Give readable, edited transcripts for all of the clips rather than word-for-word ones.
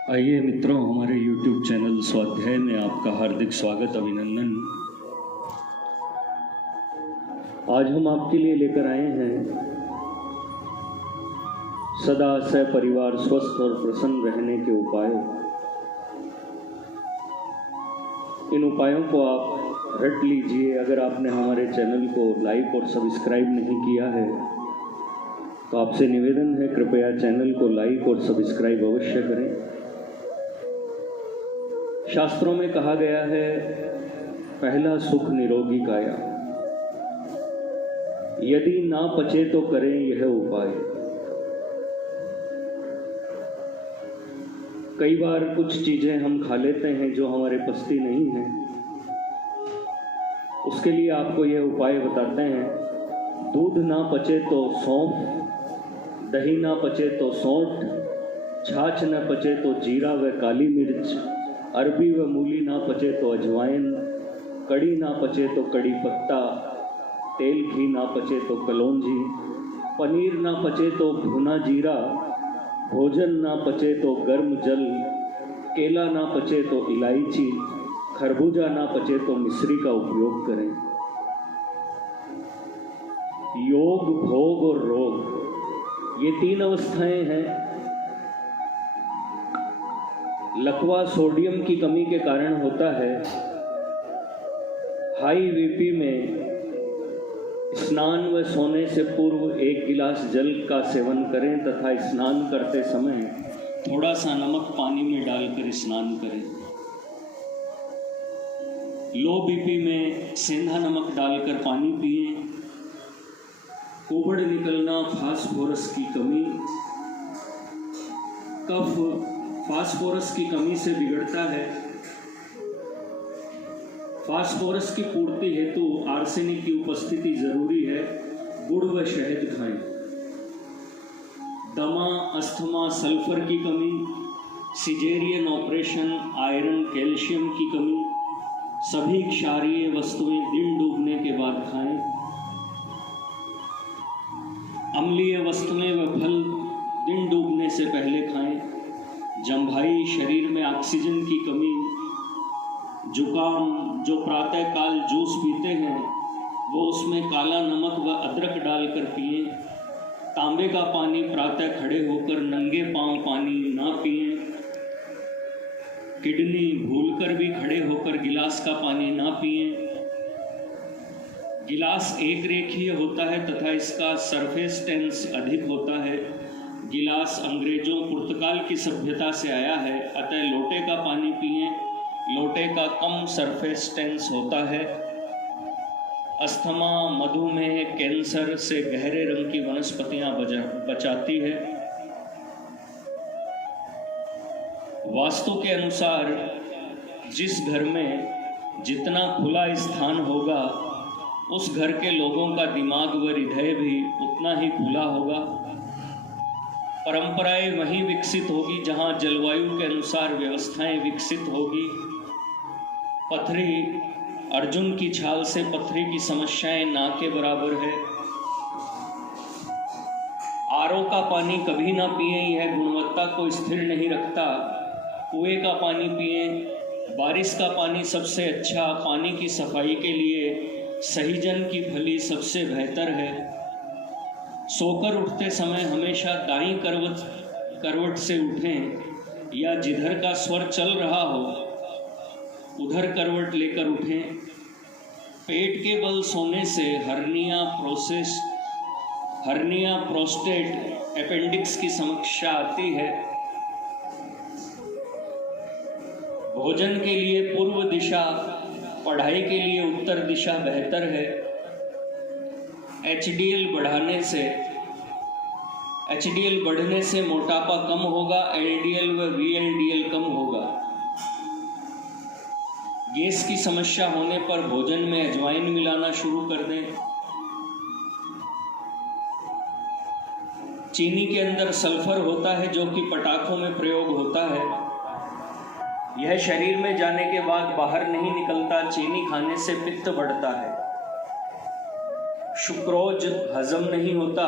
आइए मित्रों, हमारे YouTube चैनल स्वाध्याय में आपका हार्दिक स्वागत, अभिनंदन। आज हम आपके लिए लेकर आए हैं सदा सपरिवार स्वस्थ और प्रसन्न रहने के उपाय। इन उपायों को आप रट लीजिए। अगर आपने हमारे चैनल को लाइक और सब्सक्राइब नहीं किया है तो आपसे निवेदन है, कृपया चैनल को लाइक और सब्सक्राइब अवश्य करें। शास्त्रों में कहा गया है, पहला सुख निरोगी काया। यदि ना पचे तो करें यह उपाय। कई बार कुछ चीजें हम खा लेते हैं जो हमारे पचती नहीं है। उसके लिए आपको यह उपाय बताते हैं। दूध ना पचे तो सौंफ, दही ना पचे तो सौंठ, छाछ न पचे तो जीरा व काली मिर्च, अरबी व मूली ना पचे तो अजवाइन, कड़ी ना पचे तो कड़ी पत्ता, तेल घी ना पचे तो कलौंजी, पनीर ना पचे तो भुना जीरा, भोजन ना पचे तो गर्म जल, केला ना पचे तो इलायची, खरबूजा ना पचे तो मिश्री का उपयोग करें। योग, भोग और रोग, ये तीन अवस्थाएं हैं। लकवा सोडियम की कमी के कारण होता है। हाई बीपी में स्नान व सोने से पूर्व 1 गिलास जल का सेवन करें तथा स्नान करते समय थोड़ा सा नमक पानी में डालकर स्नान करें। लो बीपी में सेंधा नमक डालकर पानी पिएं। कोबड़ निकलना, फास्फोरस की कमी, कफ फास्फोरस की कमी से बिगड़ता है। फास्फोरस की पूर्ति हेतु आर्सेनिक की उपस्थिति जरूरी है। गुड़ व शहद खाएं। दमा, अस्थमा, सल्फर की कमी, सिजेरियन ऑपरेशन, आयरन, कैल्शियम की कमी, सभी क्षारीय वस्तुएं दिन डूबने के बाद खाएं। अम्लीय वस्तुएं व फल दिन डूबने से पहले खाएं। जम्भाई, शरीर में ऑक्सीजन की कमी, जुकाम, जो प्रातःकाल जूस पीते हैं वो उसमें काला नमक व अदरक डालकर पिएं। तांबे का पानी प्रातः खड़े होकर नंगे पांव पानी ना पिएं। किडनी भूलकर भी खड़े होकर गिलास का पानी ना पिएं। गिलास एक रेखीय होता है तथा इसका सरफेस टेंस अधिक होता है। गिलास अंग्रेजों पुर्तगाल की सभ्यता से आया है, अतः लोटे का पानी पिएं। लोटे का कम सरफेस टेंस होता है। अस्थमा, मधुमेह, कैंसर से गहरे रंग की वनस्पतियां बचाती है। वास्तु के अनुसार जिस घर में जितना खुला स्थान होगा उस घर के लोगों का दिमाग व हृदय भी उतना ही खुला होगा। परंपराएं वहीं विकसित होगी जहां जलवायु के अनुसार व्यवस्थाएं विकसित होगी। पथरी, अर्जुन की छाल से पथरी की समस्याएं ना के बराबर है। आरओ का पानी कभी ना पिएं, यह गुणवत्ता को स्थिर नहीं रखता। कुएं का पानी पिएं। बारिश का पानी सबसे अच्छा। पानी की सफाई के लिए सहीजन की फली सबसे बेहतर है। सोकर उठते समय हमेशा दाईं करवट से उठें या जिधर का स्वर चल रहा हो उधर करवट लेकर उठें। पेट के बल सोने से हर्निया, प्रोस्टेट, अपेंडिक्स की समस्या आती है। भोजन के लिए पूर्व दिशा, पढ़ाई के लिए उत्तर दिशा बेहतर है। एचडीएल बढ़ने से मोटापा कम होगा। एलडीएल व वीएलडीएल कम होगा। गैस की समस्या होने पर भोजन में अजवाइन मिलाना शुरू कर दें। चीनी के अंदर सल्फर होता है जो कि पटाखों में प्रयोग होता है। यह शरीर में जाने के बाद बाहर नहीं निकलता। चीनी खाने से पित्त बढ़ता है। शुक्रोज हजम नहीं होता।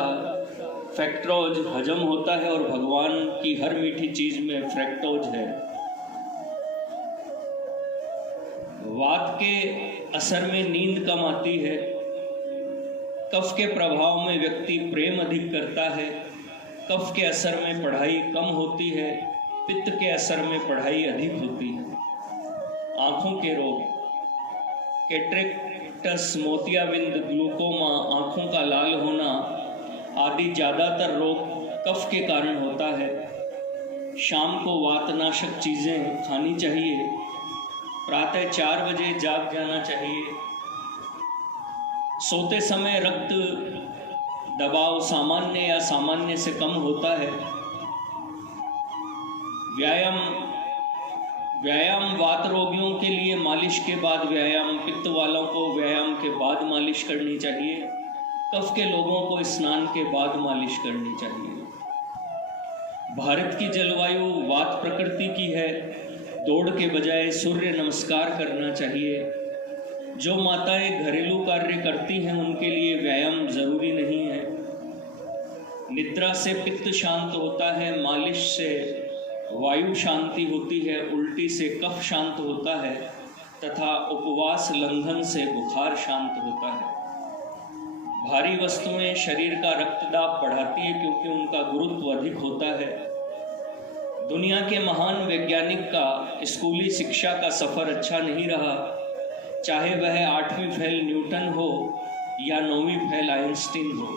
फैक्ट्रोज हजम होता है और भगवान की हर मीठी चीज में फ्रैक्टोज है। वात के असर में नींद कम आती है। कफ के प्रभाव में व्यक्ति प्रेम अधिक करता है। कफ के असर में पढ़ाई कम होती है। पित्त के असर में पढ़ाई अधिक होती है। आँखों के रोग, कैटरेक्टस, मोतियाबिंद, ग्लूकोमा, आँखों का लाल होना आदि ज़्यादातर रोग कफ के कारण होता है। शाम को वातनाशक चीज़ें खानी चाहिए। प्रातः 4 बजे जाग जाना चाहिए। सोते समय रक्त दबाव सामान्य या सामान्य से कम होता है। व्यायाम वात रोगियों के लिए मालिश के बाद व्यायाम, पित्त वालों को व्यायाम के बाद मालिश करनी चाहिए। कफ के लोगों को स्नान के बाद मालिश करनी चाहिए। भारत की जलवायु वात प्रकृति की है। दौड़ के बजाय सूर्य नमस्कार करना चाहिए। जो माताएं घरेलू कार्य करती हैं उनके लिए व्यायाम जरूरी नहीं है। निद्रा से पित्त शांत होता है। मालिश से वायु शांति होती है। उल्टी से कफ शांत होता है तथा उपवास लंघन से बुखार शांत होता है। भारी वस्तुएं शरीर का रक्तदाब बढ़ाती है क्योंकि उनका गुरुत्व अधिक होता है। दुनिया के महान वैज्ञानिक का स्कूली शिक्षा का सफर अच्छा नहीं रहा, चाहे वह 8वीं फेल न्यूटन हो या 9वीं फेल आइंस्टीन हो।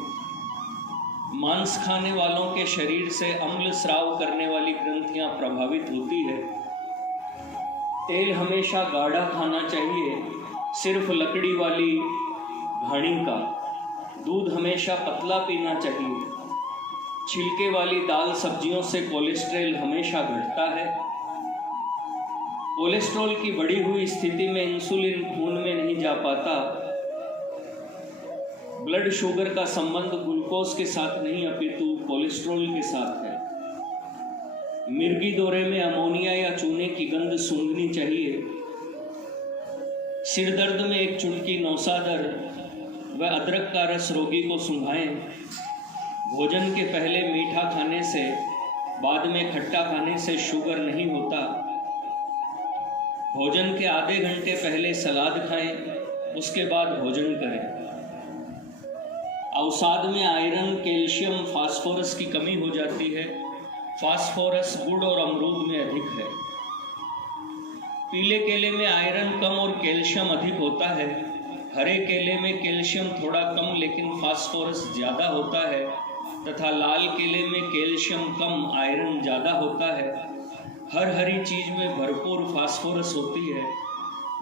मांस खाने वालों के शरीर से अम्ल स्राव करने वाली ग्रंथियां प्रभावित होती है। तेल हमेशा गाढ़ा खाना चाहिए, सिर्फ लकड़ी वाली घानी का। दूध हमेशा पतला पीना चाहिए। छिलके वाली दाल सब्जियों से कोलेस्ट्रॉल हमेशा घटता है। कोलेस्ट्रॉल की बढ़ी हुई स्थिति में इंसुलिन खून में नहीं जा पाता। ब्लड शुगर का संबंध ग्लूकोज के साथ नहीं अपितु कोलेस्ट्रॉल के साथ है। मिर्गी दौरे में अमोनिया या चूने की गंध सूंघनी चाहिए। सिर दर्द में एक चुटकी नौसादर व अदरक का रस रोगी को सूंघाएं। भोजन के पहले मीठा खाने से, बाद में खट्टा खाने से शुगर नहीं होता। भोजन के आधे घंटे पहले सलाद खाएं, उसके बाद भोजन करें। अवसाद में आयरन, कैल्शियम, फास्फोरस की कमी हो जाती है। फास्फोरस गुड़ और अमरूद में अधिक है। पीले केले में आयरन कम और कैल्शियम अधिक होता है। हरे केले में कैल्शियम थोड़ा कम लेकिन फास्फोरस ज़्यादा होता है तथा लाल केले में कैल्शियम कम, आयरन ज़्यादा होता है। हर हरी चीज़ में भरपूर फास्फोरस होती है।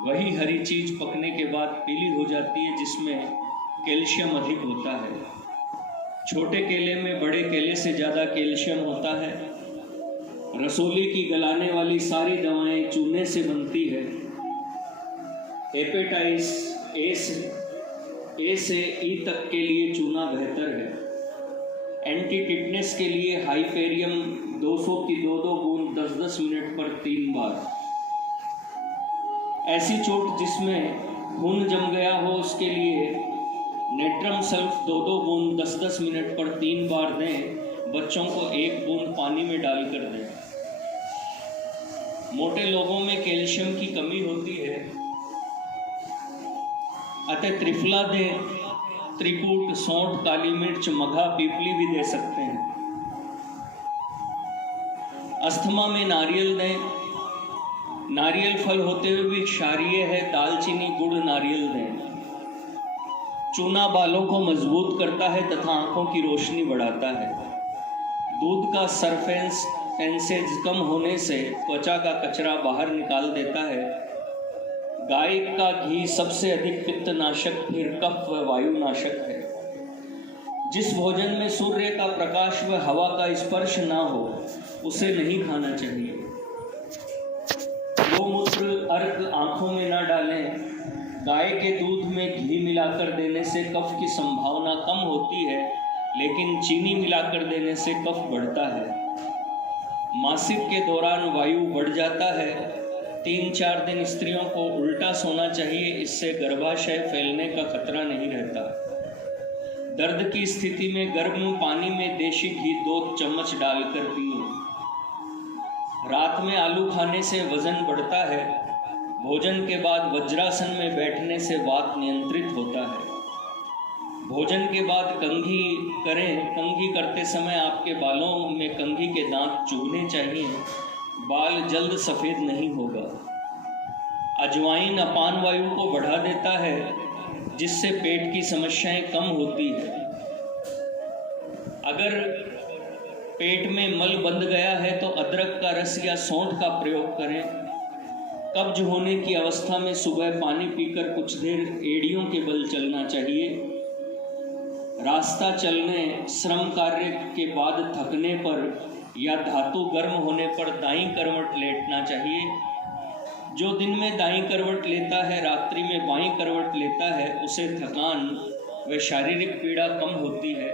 वही हरी चीज़ पकने के बाद पीली हो जाती है जिसमें कैल्शियम अधिक होता है। छोटे केले में बड़े केले से ज़्यादा कैल्शियम होता है। रसोली की गलाने वाली सारी दवाएं चूने से बनती है। हेपेटाइटिस ए से ई तक के लिए चूना बेहतर है। एंटी टिटनेस के लिए हाइपेरियम 200 की 2-2 बूंद 10-10 मिनट पर 3 बार। ऐसी चोट जिसमें खून जम गया हो उसके लिए नेट्रम सल्फ 2-2 बूंद 10-10 मिनट पर 3 बार दें। बच्चों को 1 बूंद पानी में डालकर दें। मोटे लोगों में कैल्शियम की कमी होती है, अतः त्रिफला दें। त्रिकूट, सौंठ, काली मिर्च, मघा, पीपली भी दे सकते हैं। अस्थमा में नारियल दें। नारियल फल होते हुए भी क्षारीय है। दालचीनी, गुड़, नारियल दें। चूना बालों को मजबूत करता है तथा आंखों की रोशनी बढ़ाता है। दूध का सरफेंसेज कम होने से त्वचा का कचरा बाहर निकाल देता है। गाय का घी सबसे अधिक पित्तनाशक, फिर कफ व वायुनाशक है। जिस भोजन में सूर्य का प्रकाश व हवा का स्पर्श ना हो उसे नहीं खाना चाहिए। गोमूत्र, अर्क आंखों में ना डालें। गाय के दूध में घी मिलाकर देने से कफ की संभावना कम होती है, लेकिन चीनी मिलाकर देने से कफ बढ़ता है। मासिक के दौरान वायु बढ़ जाता है। 3-4 दिन स्त्रियों को उल्टा सोना चाहिए, इससे गर्भाशय फैलने का खतरा नहीं रहता। दर्द की स्थिति में गर्म पानी में देशी घी 2 चम्मच डालकर पियो। रात में आलू खाने से वजन बढ़ता है। भोजन के बाद वज्रासन में बैठने से वात नियंत्रित होता है। भोजन के बाद कंघी करें। कंघी करते समय आपके बालों में कंघी के दांत चुभने चाहिए। बाल जल्द सफ़ेद नहीं होगा। अजवाइन अपान वायु को बढ़ा देता है, जिससे पेट की समस्याएं कम होती है। अगर पेट में मल बंध गया है तो अदरक का रस या सौंठ का प्रयोग करें। कब्ज होने की अवस्था में सुबह पानी पीकर कुछ देर एड़ियों के बल चलना चाहिए। रास्ता चलने, श्रम कार्य के बाद थकने पर या धातु गर्म होने पर दाईं करवट लेटना चाहिए। जो दिन में दाईं करवट लेता है, रात्रि में बाईं करवट लेता है, उसे थकान व शारीरिक पीड़ा कम होती है।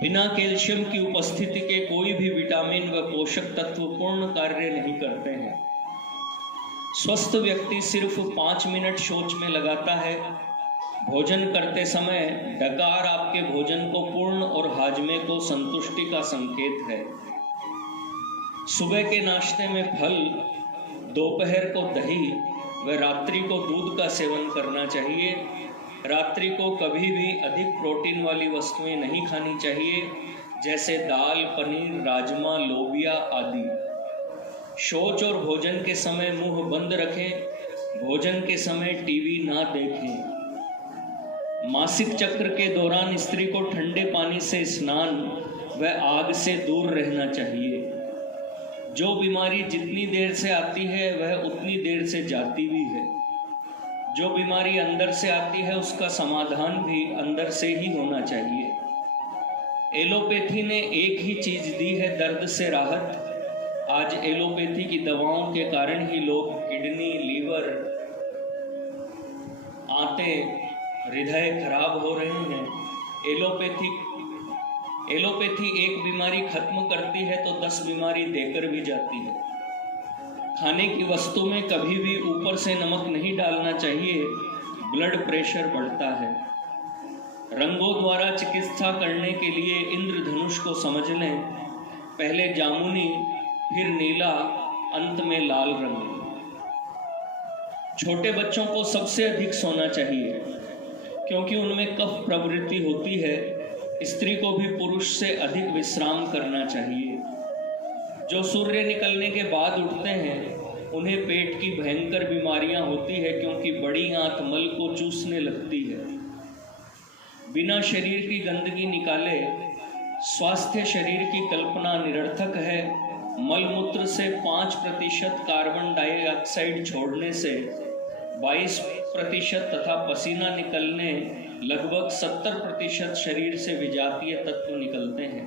बिना कैल्शियम की उपस्थिति के कोई भी विटामिन व पोषक तत्व पूर्ण कार्य नहीं करते हैं। स्वस्थ व्यक्ति सिर्फ 5 मिनट शौच में लगाता है। भोजन करते समय डकार आपके भोजन को पूर्ण और हाजमे को संतुष्टि का संकेत है। सुबह के नाश्ते में फल, दोपहर को दही व रात्रि को दूध का सेवन करना चाहिए। रात्रि को कभी भी अधिक प्रोटीन वाली वस्तुएं नहीं खानी चाहिए, जैसे दाल, पनीर, राजमा, लोबिया आदि। शौच और भोजन के समय मुंह बंद रखें। भोजन के समय टीवी ना देखें। मासिक चक्र के दौरान स्त्री को ठंडे पानी से स्नान व आग से दूर रहना चाहिए। जो बीमारी जितनी देर से आती है वह उतनी देर से जाती भी है। जो बीमारी अंदर से आती है उसका समाधान भी अंदर से ही होना चाहिए। एलोपैथी ने एक ही चीज दी है, दर्द से राहत। आज एलोपैथी की दवाओं के कारण ही लोग किडनी, लीवर, आंतें, हृदय खराब हो रहे हैं। एलोपैथी एक बीमारी खत्म करती है तो 10 बीमारी देकर भी जाती है। खाने की वस्तु में कभी भी ऊपर से नमक नहीं डालना चाहिए, ब्लड प्रेशर बढ़ता है। रंगों द्वारा चिकित्सा करने के लिए इंद्रधनुष को समझ लें। पहले जामुनी, फिर नीला, अंत में लाल रंग। छोटे बच्चों को सबसे अधिक सोना चाहिए, क्योंकि उनमें कफ प्रवृत्ति होती है। स्त्री को भी पुरुष से अधिक विश्राम करना चाहिए। जो सूर्य निकलने के बाद उठते हैं उन्हें पेट की भयंकर बीमारियां होती है, क्योंकि बड़ी आंत मल को चूसने लगती है। बिना शरीर की गंदगी निकाले स्वास्थ्य शरीर की कल्पना निरर्थक है। मलमूत्र से 5% कार्बन डाइऑक्साइड छोड़ने से 22% तथा पसीना निकलने लगभग 70% शरीर से विजातीय तत्व निकलते हैं।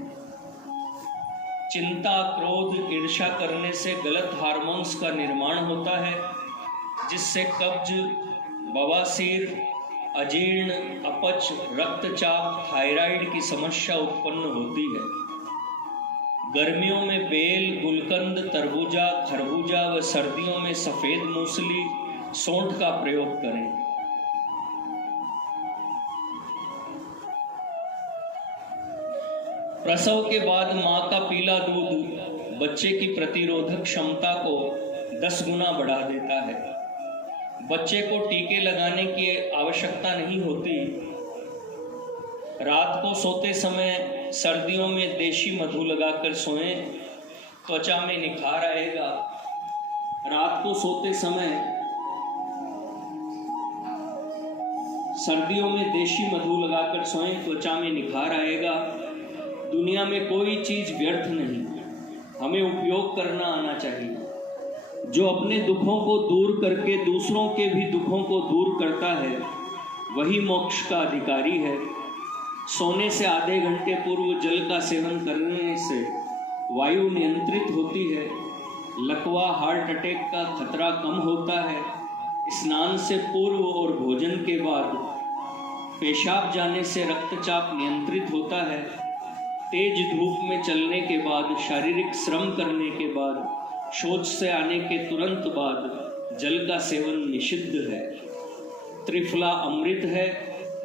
चिंता, क्रोध, ईर्ष्या करने से गलत हार्मोन्स का निर्माण होता है, जिससे कब्ज, बवासीर, अजीर्ण, अपच, रक्तचाप, थायराइड की समस्या उत्पन्न होती है। गर्मियों में बेल, गुलकंद, तरबूजा, खरबूजा व सर्दियों में सफ़ेद मूसली, सौंठ का प्रयोग करें। प्रसव के बाद मां का पीला दूध बच्चे की प्रतिरोधक क्षमता को 10 गुना बढ़ा देता है। बच्चे को टीके लगाने की आवश्यकता नहीं होती। रात को सोते समय सर्दियों में देशी मधु लगाकर सोएं, त्वचा में निखार आएगा। रात को सोते समय सर्दियों में देशी मधु लगाकर सोएं, त्वचा में निखार आएगा। दुनिया में कोई चीज व्यर्थ नहीं, हमें उपयोग करना आना चाहिए। जो अपने दुखों को दूर करके दूसरों के भी दुखों को दूर करता है, वही मोक्ष का अधिकारी है। सोने से आधे घंटे पूर्व जल का सेवन करने से वायु नियंत्रित होती है। लकवा, हार्ट अटैक का खतरा कम होता है। स्नान से पूर्व और भोजन के बाद पेशाब जाने से रक्तचाप नियंत्रित होता है। तेज धूप में चलने के बाद, शारीरिक श्रम करने के बाद, शौच से आने के तुरंत बाद जल का सेवन निषिद्ध है। त्रिफला अमृत है,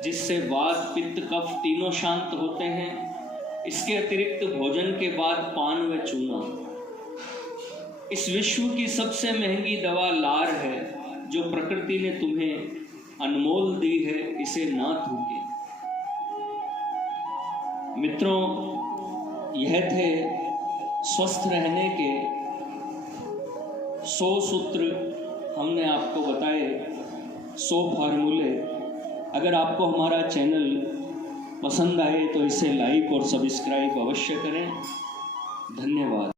जिससे वात पित्त कफ तीनों शांत होते हैं। इसके अतिरिक्त भोजन के बाद पान व चूना। इस विश्व की सबसे महंगी दवा लार है, जो प्रकृति ने तुम्हें अनमोल दी है, इसे ना थूके। मित्रों, यह थे स्वस्थ रहने के 100 सूत्र हमने आपको बताए, 100 फार्मूले। अगर आपको हमारा चैनल पसंद आए तो इसे लाइक और सब्सक्राइब अवश्य करें। धन्यवाद।